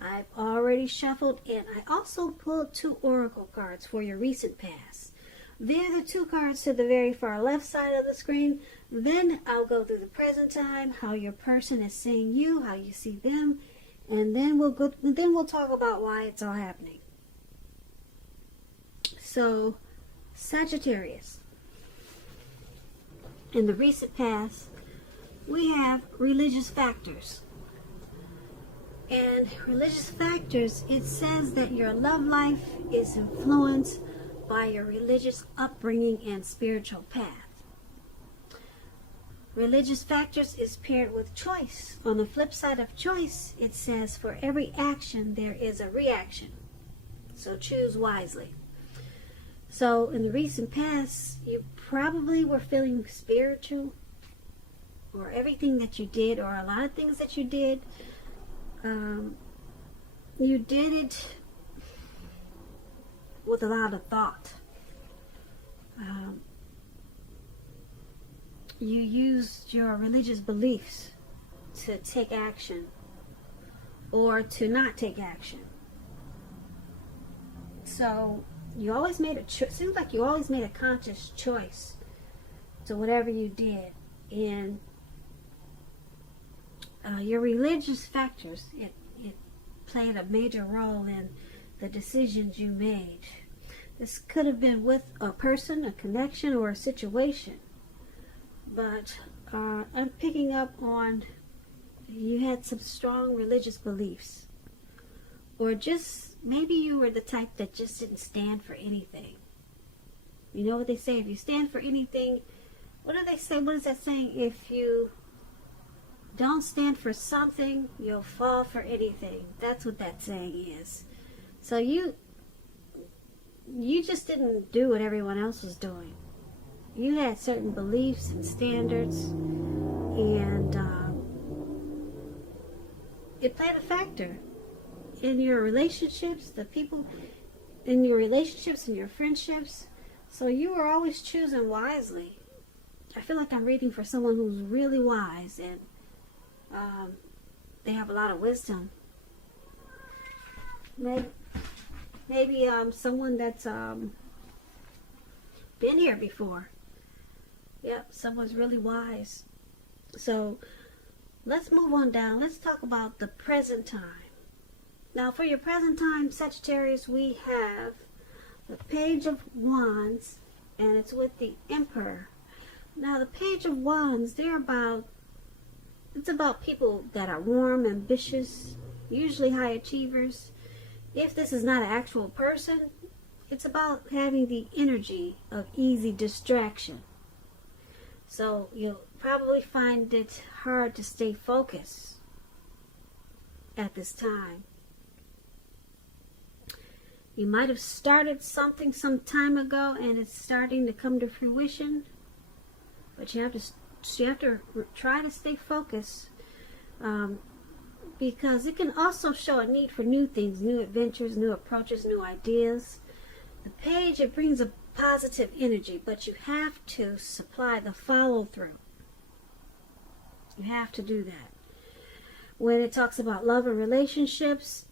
I've already shuffled, and I also pulled 2 oracle cards for your recent past. They're the 2 cards to the very far left side of the screen. Then I'll go through the present time, how your person is seeing you, how you see them, and then we'll talk about why it's all happening. So, Sagittarius. In the recent past, we have religious factors. And religious factors, it says that your love life is influenced by your religious upbringing and spiritual path. Religious factors is paired with choice. On the flip side of choice, it says for every action there is a reaction. So choose wisely. So in the recent past, you probably were feeling spiritual, or everything that you did, or a lot of things that you did it with a lot of thought. You used your religious beliefs to take action or to not take action. So you always made seems like you always made a conscious choice to whatever you did. And your religious factors, it played a major role in the decisions you made. This could have been with a person, a connection, or a situation. But I'm picking up on you had some strong religious beliefs. Or just maybe you were the type that just didn't stand for anything. You know what they say? If you stand for anything, what do they say? What is that saying? If you don't stand for something, you'll fall for anything. That's what that saying is. So you just didn't do what everyone else was doing. You had certain beliefs and standards, and it played a factor in your relationships, the people in your relationships and your friendships. So you were always choosing wisely. I feel like I'm reading for someone who's really wise, and they have a lot of wisdom. Maybe someone that's been here before. Yep, someone's really wise. So let's move on down. Let's talk about the present time. Now for your present time, Sagittarius, we have the Page of Wands, and it's with the Emperor. Now the Page of Wands, it's about people that are warm, ambitious, usually high achievers. If this is not an actual person, it's about having the energy of easy distraction. So you'll probably find it hard to stay focused at this time. You might have started something some time ago and it's starting to come to fruition, but you have to try to stay focused, because it can also show a need for new things, new adventures, new approaches, new ideas. The page, it brings a positive energy, but you have to supply the follow-through. You have to do that. When it talks about love and relationships,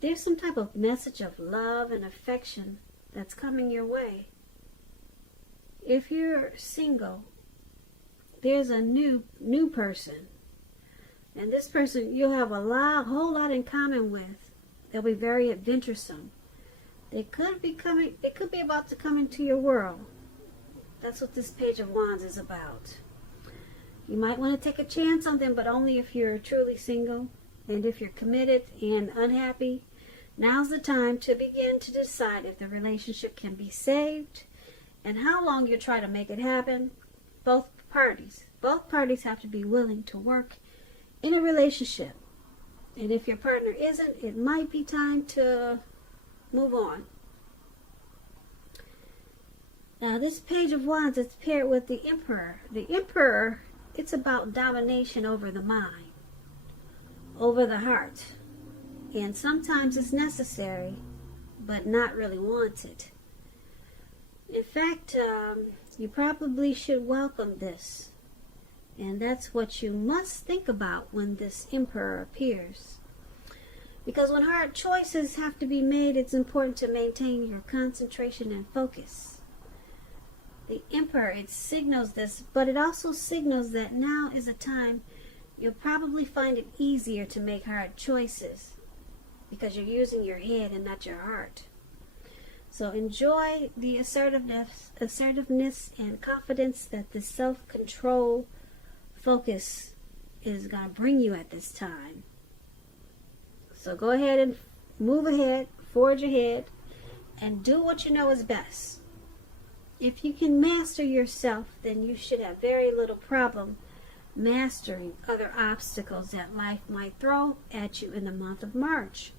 there's some type of message of love and affection that's coming your way. If you're single, there's a new person, and this person you'll have a whole lot in common with. They'll be very adventuresome. They could be about to come into your world. That's what this Page of Wands is about. You might want to take a chance on them, but only if you're truly single. And if you're committed and unhappy, now's the time to begin to decide if the relationship can be saved and how long you try to make it happen. Both parties have to be willing to work in a relationship. And if your partner isn't, it might be time to move on. Now this Page of Wands is paired with the Emperor. The Emperor, it's about domination over the mind, over the heart. And sometimes it's necessary, but not really wanted. In fact, you probably should welcome this. And that's what you must think about when this Emperor appears. Because when hard choices have to be made, it's important to maintain your concentration and focus. The Emperor, it signals this, but it also signals that now is a time you'll probably find it easier to make hard choices because you're using your head and not your heart. So enjoy the assertiveness and confidence that the self-control focus is going to bring you at this time. So go ahead and move ahead, forge ahead, and do what you know is best. If you can master yourself, then you should have very little problem mastering other obstacles that life might throw at you in the month of March.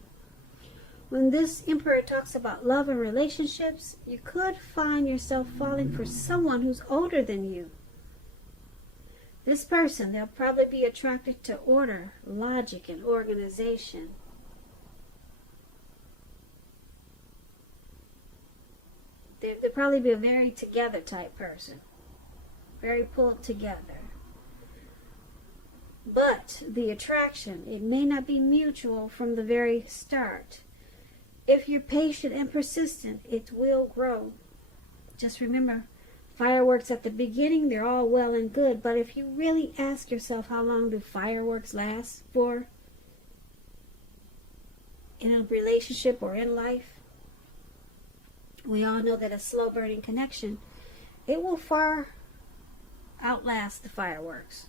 When this Emperor talks about love and relationships, you could find yourself falling for someone who's older than you. This person, they'll probably be attracted to order, logic, and organization. They'll probably be a very together type person. Very pulled together. But the attraction, it may not be mutual from the very start. If you're patient and persistent, it will grow. Just remember, fireworks at the beginning, they're all well and good. But if you really ask yourself, how long do fireworks last for in a relationship or in life? We all know that a slow-burning connection, it will far outlast the fireworks.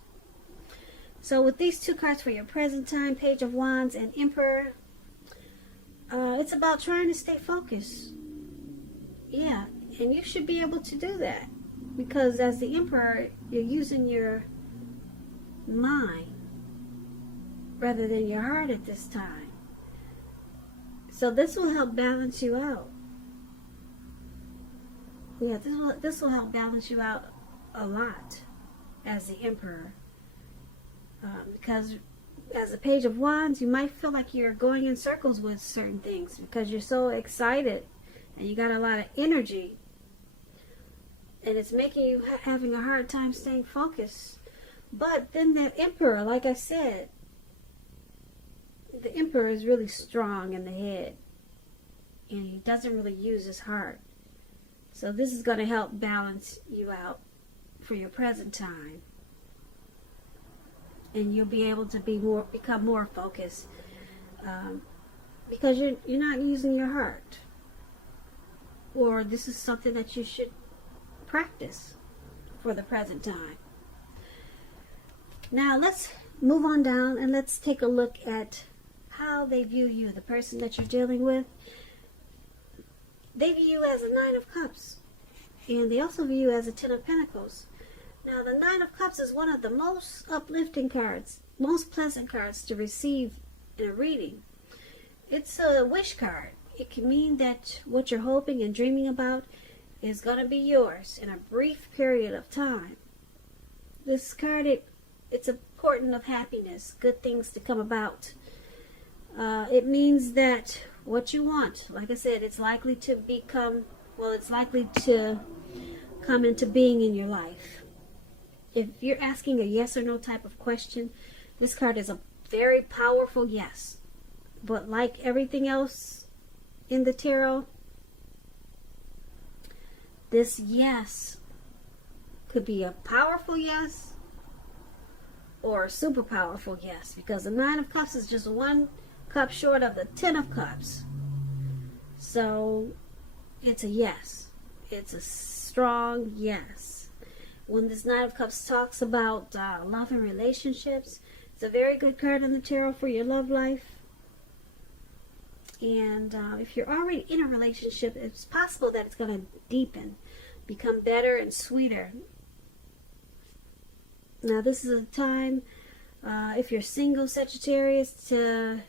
So with these two cards for your present time, Page of Wands and Emperor, it's about trying to stay focused. Yeah, and you should be able to do that. Because as the Emperor, you're using your mind rather than your heart at this time. So this will help balance you out. Yeah, this will help balance you out a lot as the Emperor. Because as a Page of Wands, you might feel like you're going in circles with certain things because you're so excited and you got a lot of energy. And it's making you having a hard time staying focused. But then that Emperor, like I said, the Emperor is really strong in the head. And he doesn't really use his heart. So this is going to help balance you out for your present time. And you'll be able to become more focused. Because you're not using your heart. Or this is something that you should practice for the present time. Now let's move on down and let's take a look at how they view you, the person that you're dealing with. They view you as a Nine of Cups, and they also view you as a Ten of Pentacles. Now the Nine of Cups is one of the most uplifting cards, most pleasant cards to receive in a reading. It's a wish card. It can mean that what you're hoping and dreaming about is going to be yours in a brief period of time. This card, it's a portent of happiness, good things to come about. It means that what you want, like I said, it's likely to become, it's likely to come into being in your life. If you're asking a yes or no type of question, this card is a very powerful yes. But like everything else in the tarot, this yes could be a powerful yes or a super powerful yes, because the Nine of Cups is just one cup short of the Ten of Cups. So it's a yes. It's a strong yes. When this Nine of Cups talks about love and relationships, it's a very good card in the tarot for your love life. And if you're already in a relationship, it's possible that it's going to deepen, become better and sweeter. Now this is a time, if you're single, Sagittarius, to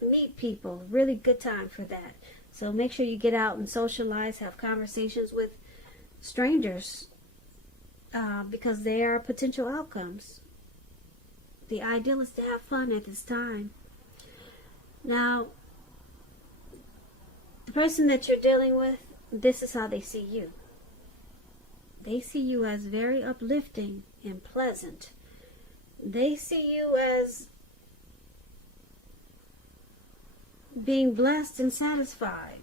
meet people. Really good time for that. So make sure you get out and socialize, have conversations with strangers, because they are potential outcomes. The ideal is to have fun at this time. Now, the person that you're dealing with, this is how they see you. They see you as very uplifting and pleasant. They see you as being blessed and satisfied.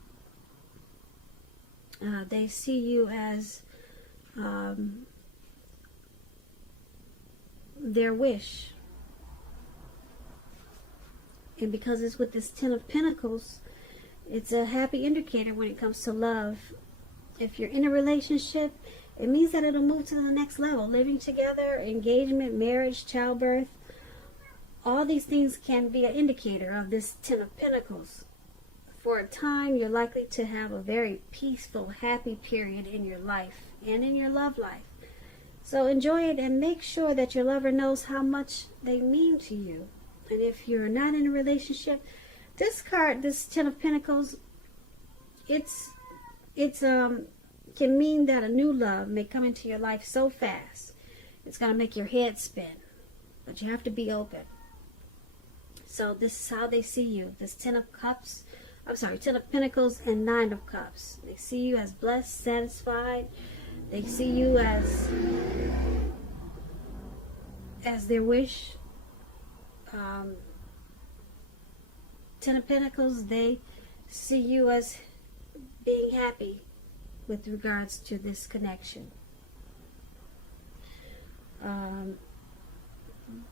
They see you as their wish. And because it's with this Ten of Pentacles, it's a happy indicator when it comes to love. If you're in a relationship, it means that it'll move to the next level. Living together, engagement, marriage, childbirth, all these things can be an indicator of this Ten of Pentacles. For a time, you're likely to have a very peaceful, happy period in your life and in your love life. So enjoy it and make sure that your lover knows how much they mean to you. And if you're not in a relationship, this card, this Ten of Pentacles, it's can mean that a new love may come into your life so fast, it's going to make your head spin. But you have to be open. So this is how they see you. This Ten of Pentacles and Nine of Cups. They see you as blessed, satisfied. They see you as their wish. Ten of Pentacles, they see you as being happy with regards to this connection.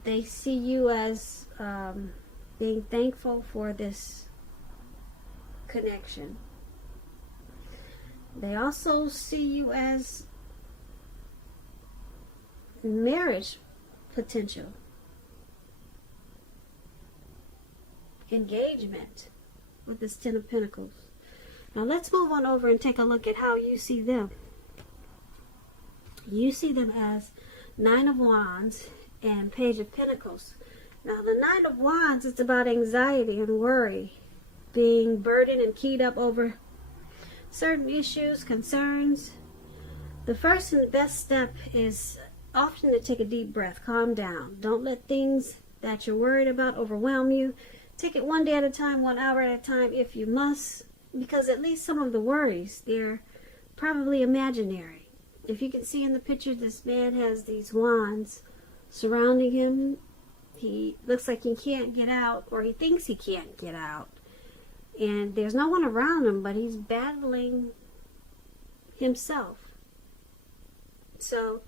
They see you as being thankful for this connection. They also see you as marriage potential, engagement with this Ten of Pentacles. Now let's move on over and take a look at how you see them. You see them as Nine of Wands and Page of Pentacles. Now the Nine of Wands is about anxiety and worry, being burdened and keyed up over certain issues, concerns. The first and best step is often to take a deep breath, calm down. Don't let things that you're worried about overwhelm you. Take it one day at a time, 1 hour at a time if you must, because at least some of the worries, they're probably imaginary. If you can see in the picture, this man has these wands surrounding him. He looks like he can't get out, or he thinks he can't get out. And there's no one around him, but he's battling himself. So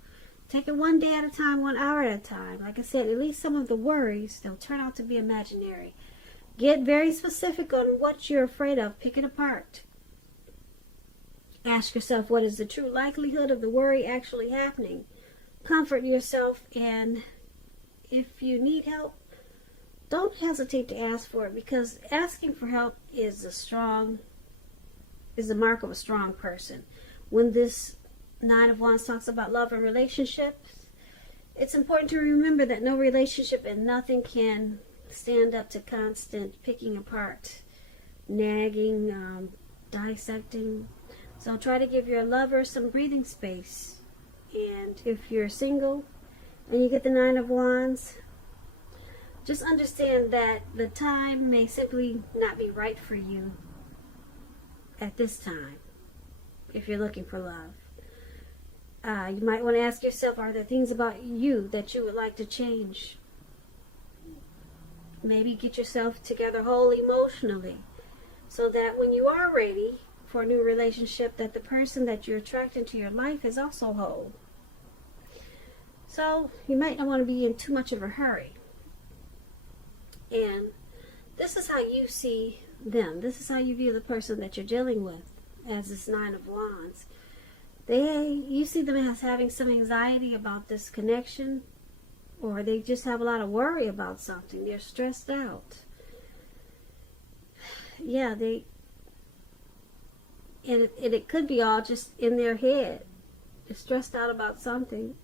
take it one day at a time, 1 hour at a time. Like I said, at least some of the worries, they'll turn out to be imaginary. Get very specific on what you're afraid of. Pick it apart. Ask yourself, what is the true likelihood of the worry actually happening? Comfort yourself, and if you need help, don't hesitate to ask for it, because asking for help is the mark of a strong person. When this Nine of Wands talks about love and relationships, it's important to remember that no relationship and nothing can stand up to constant picking apart, nagging, dissecting. So try to give your lover some breathing space. And if you're single and you get the Nine of Wands, just understand that the time may simply not be right for you at this time if you're looking for love. You might want to ask yourself, are there things about you that you would like to change? Maybe get yourself together whole emotionally, so that when you are ready for a new relationship, that the person that you're attracting to your life is also whole. So you might not want to be in too much of a hurry. And this is how you see them. This is how you view the person that you're dealing with as this Nine of Wands. You see them as having some anxiety about this connection, or they just have a lot of worry about something. They're stressed out. Yeah, and it could be all just in their head. They're stressed out about something.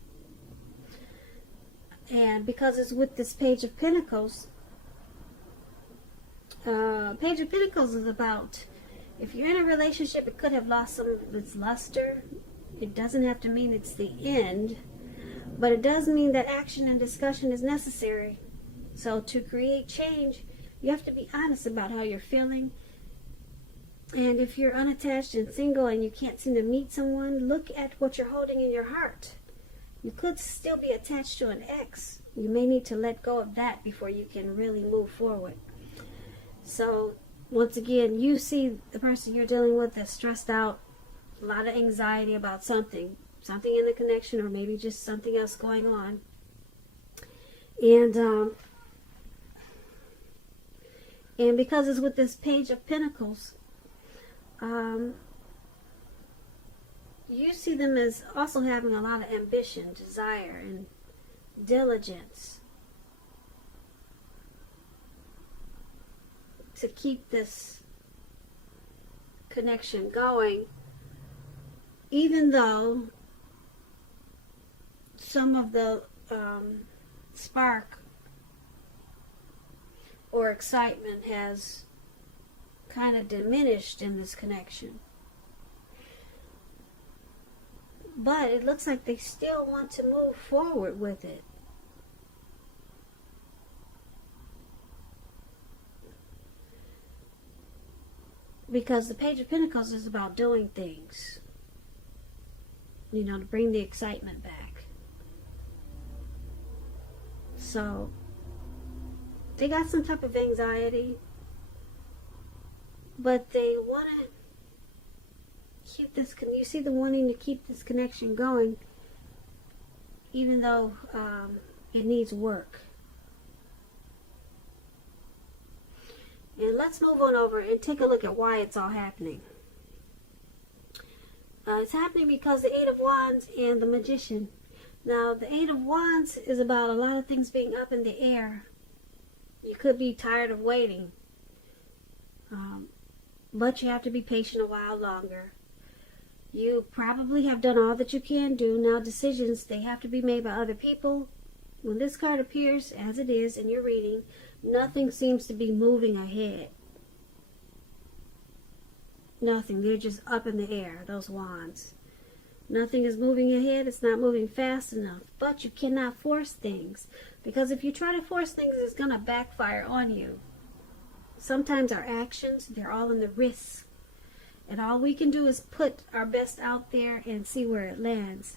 And because it's with this Page of Pentacles, Page of Pentacles is about, if you're in a relationship, it could have lost some of its luster. It doesn't have to mean it's the end, but it does mean that action and discussion is necessary. So to create change, you have to be honest about how you're feeling. And if you're unattached and single and you can't seem to meet someone, look at what you're holding in your heart. You could still be attached to an ex. You may need to let go of that before you can really move forward. So once again, you see the person you're dealing with that's stressed out, a lot of anxiety about something in the connection, or maybe just something else going on. And because it's with this Page of Pentacles, you see them as also having a lot of ambition, desire, and diligence to keep this connection going, even though some of the spark or excitement has kind of diminished in this connection. But it looks like they still want to move forward with it. Because the Page of Pentacles is about doing things, you know, to bring the excitement back. So they got some type of anxiety, but they want to keep this, you see them wanting to keep this connection going, even though it needs work. And let's move on over and take a look at why it's all happening. It's happening because the Eight of Wands and the Magician. Now, the Eight of Wands is about a lot of things being up in the air. You could be tired of waiting, but you have to be patient a while longer. You probably have done all that you can do. Now, decisions, they have to be made by other people. When this card appears, as it is in your reading, nothing seems to be moving ahead. Nothing. They're just up in the air, those wands. Nothing is moving ahead. It's not moving fast enough. But you cannot force things, because if you try to force things, it's going to backfire on you. Sometimes our actions, they're all in the wrists. And all we can do is put our best out there and see where it lands.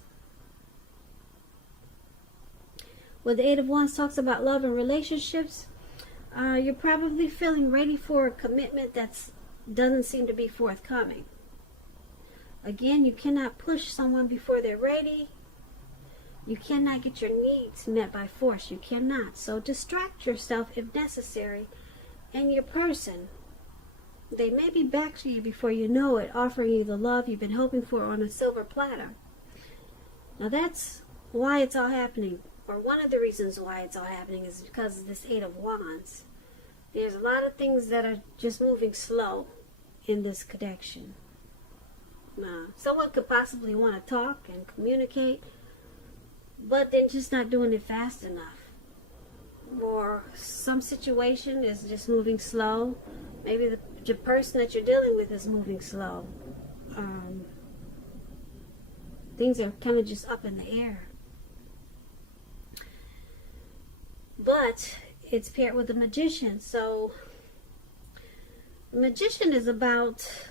When the Eight of Wands talks about love and relationships, you're probably feeling ready for a commitment that doesn't seem to be forthcoming. Again, you cannot push someone before they're ready. You cannot get your needs met by force. You cannot. So distract yourself if necessary. And your person, they may be back to you before you know it, offering you the love you've been hoping for on a silver platter. Now that's why it's all happening, or one of the reasons why it's all happening is because of this Eight of Wands. There's a lot of things that are just moving slow in this connection. Someone could possibly want to talk and communicate, but they're just not doing it fast enough. Or some situation is just moving slow. Maybe the person that you're dealing with is moving slow. Things are kind of just up in the air. But it's paired with the Magician. So the Magician is about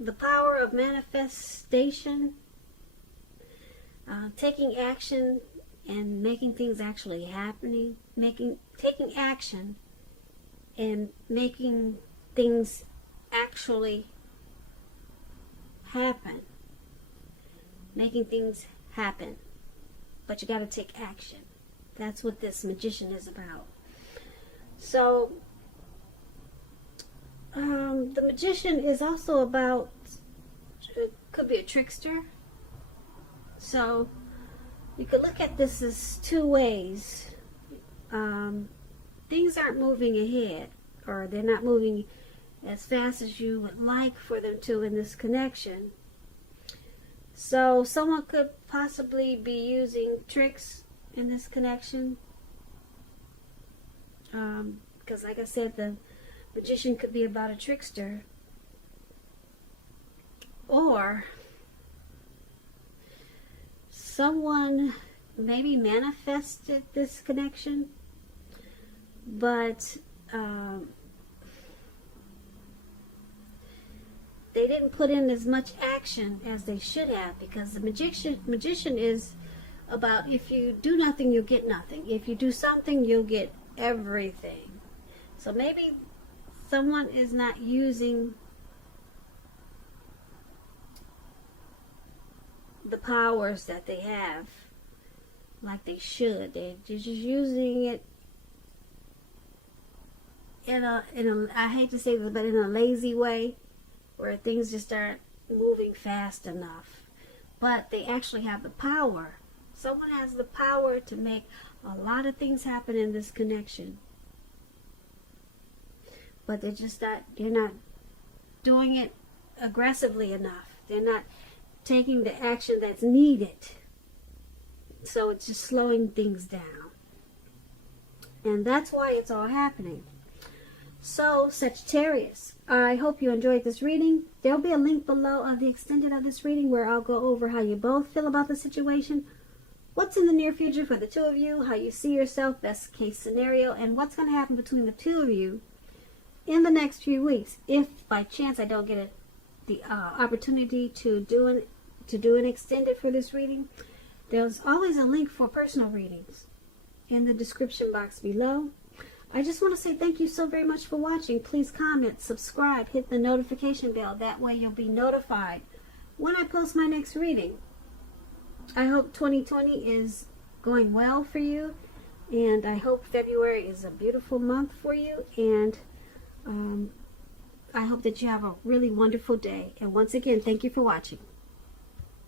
the power of manifestation, taking action and making things actually happening, taking action and making things actually happen. Making things happen. But you got to take action. That's what this Magician is about. So, the Magician is also about, could be a trickster. So, you could look at this as two ways. Things aren't moving ahead, or they're not moving as fast as you would like for them to in this connection. So someone could possibly be using tricks in this connection. Because like I said, the Magician could be about a trickster. Or someone maybe manifested this connection, but they didn't put in as much action as they should have, because the magician is about, if you do nothing, you'll get nothing. If you do something, you'll get everything. So maybe someone is not using the powers that they have like they should. They're just using it in a I hate to say this, but in a lazy way, where things just aren't moving fast enough. But they actually have the power. Someone has the power to make a lot of things happen in this connection. But they're not doing it aggressively enough. They're not taking the action that's needed. So it's just slowing things down. And that's why it's all happening. So, Sagittarius, I hope you enjoyed this reading. There'll be a link below of the extended of this reading where I'll go over how you both feel about the situation, what's in the near future for the two of you, how you see yourself, best case scenario, and what's going to happen between the two of you in the next few weeks. If by chance I don't get the opportunity to do an extended for this reading, there's always a link for personal readings in the description box below. I just want to say thank you so very much for watching. Please comment, subscribe, hit the notification bell. That way you'll be notified when I post my next reading. I hope 2020 is going well for you, and I hope February is a beautiful month for you, and I hope that you have a really wonderful day. And once again, thank you for watching.